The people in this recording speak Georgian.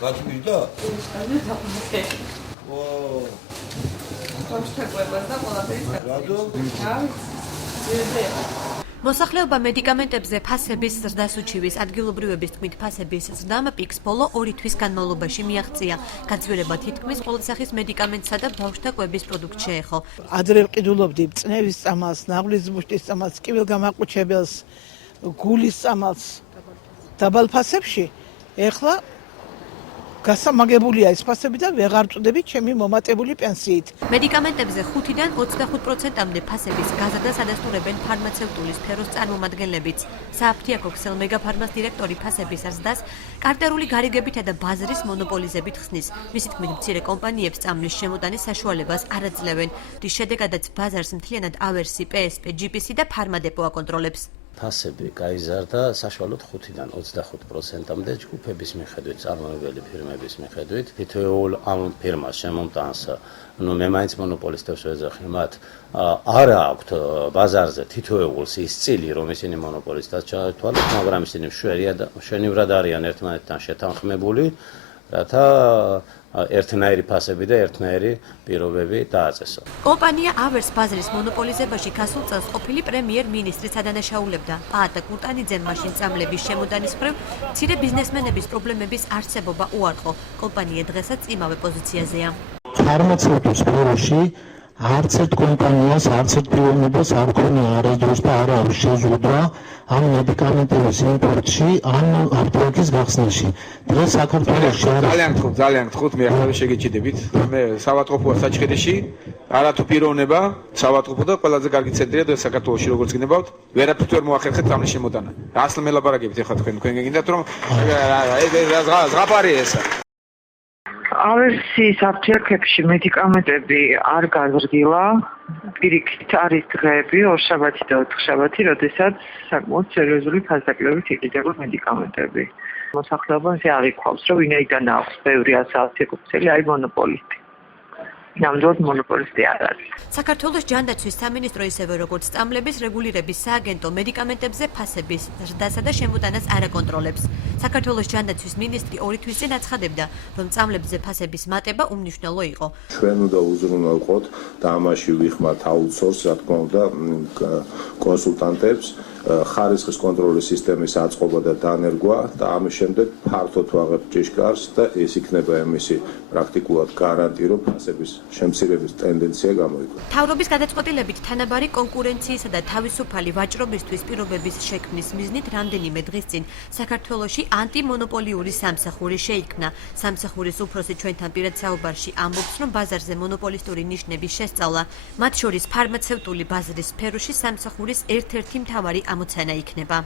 გაჩვენე და? მოსახლეობა მედიკამენტებზე ფასების ზრდას უჩივის. ადგილობრივების თქმით, ფასების ზრდამ პიკს ბოლო 2 თვის განმავლობაში მიაღწია. გაძვირება თითქმის ყველა სახის მედიკამენტსა და ბავშვთა კვების პროდუქტ შეეხო. ადრე ვყიდულობდი წნევის წამალს, ნაღლის ბუშტის წამალს, კიბილგამაყუჩებელს, გულის წამალს დაბალ ფასებში. ეხლა გასამაგებულია ეს ფასები და ვეღარ წვდები ჩემი მომატებული პენსიით. მედიკამენტებზე 5-დან 25%-მდე ფასების გაზრდას ადასტურებენ ფარმაცევტული სფეროს წარმომადგენლებიც. სააფთიაქო ქსელ მეგაფარმას დირექტორი ფასების ზრდას კარტერული გარიგებითა და ბაზრის მონოპოლიზებით ხსნის. მისი თქმით, მცირე კომპანიებს წამლის შემოტანის საშუალებას არ აძლევენ. რის შედეგადაც ბაზარს მთლიანად ავერსი, PSP, GPC და ფარმადეპო აკონტროლებს. ფასები გაიზარდა საშუალოდ 5-დან 25%-მდე ჯგუფების მიხედვით, წარმოებელი ფირმების მიხედვით. თითოეულ ამ ფირმას შემომტანს, მე მაინც მონოპოლისტებს ვეძახი, მათ არ აქვთ ბაზარზე თითოეულს ის წილი, რომ ისინი მონოპოლისტად ჩაერთვალეს, მაგრამ ისინი მშვენივრად არიან ერთმანეთთან შეთანხმებული, რათა ერთნაირი ფასები და ერთნაირი პირობები დააწესო. კომპანია ავერს ბაზრის მონოპოლიზებაში გასულ წელს ყოფილი პრემიერ-მინისტრიც ადანაშაულებდა. პაატა კურტანიძემ მაშინ წამლების შემოდანის მხრივ მცირე ბიზნესმენების პრობლემების არსებობა უარყო. კომპანია დღესაც იმავე პოზიციაზეა. ფარმაცევტულ სფეროში არც ერთ კომპანიას, არც ერთ პიროვნებას არ ქონია არასდროს და არ აქვს შეზღუდვა ამ მედიკამენტების იმპორტში, ან აპტეკის გახსნაში. დღეს საქართველოში ძალიან გთხოვთ, მე ახლა შეგეჭიდებით. მე სავატყოფოა საჩხერეში, არათუ პიროვნება, სავატყოფო და ყველაზე კარგი ცენტრია დღეს საქართველოში, როგორც გინებავთ. ვერაფერთ ვერ მოახერხეთ წამლის შემოტანა. რას მელაპარაკებით ახლა თქვენ გინდათ რომ ზღაპარია ესა. ავერსის აფთიაქებში მედიკამენტები არ გაზრდილა. პირიქით არის დღეები, ორშაბათი და ოთხშაბათი, როდესაც საკმაოდ სერიოზული ფასდაკლებით იყიდება მედიკამენტები. მოსახლეობას არ იქავს, რომ ვინაიდან აქვს ბევრი აფთიაქოფცელი, აი მონოპოლისტი. ნამდვილად მონოპოლისტი არ არის. საქართველოს ჯანდაცვის სამინისტრო ისევე როგორც წამლების რეგულირების სააგენტო მედიკამენტებზე ფასების ზრდასა და შემოტანას არ აკონტროლებს. საქართველოს ჯანდაცვის მინისტრი 2 თვის წინ აცხადებდა, რომ წამლებზე ფასების მატება უმნიშვნელო იყო. ჩვენ უნდა უზრუნველყოთ და ამაში ვიხმართ აუთსორს, რა თქმა უნდა, კონსულტანტებს, ხარისხის კონტროლის სისტემის აწყობა და დანერგვა და ამის შემდეგ ფართოდ ვაღებთ ჭიშკარს და ეს იქნება იმისი პრაქტიკულად გარანტი, რომ ფასების შემცირების ტენდენცია გამოიკვეთა. მთავრობის გადაწყვეტილებით თანაბარი კონკურენციისა და თავისუფალი ვაჭრობისთვის პირობების შექმნის მიზნით რამდენიმე დღის წინ საქართველოში ანტიმონოპოლიური სამსახური შეიქმნა. სამსახურის უფროსი ჩვენთან პირად საუბარში ამბობს, რომ ბაზარზე მონოპოლისტური ნიშნების შესწავლა, მათ შორის ფარმაცევტული ბაზრის სფეროში სამსახურის ერთ-ერთი მთავარი ამოცანა იქნება.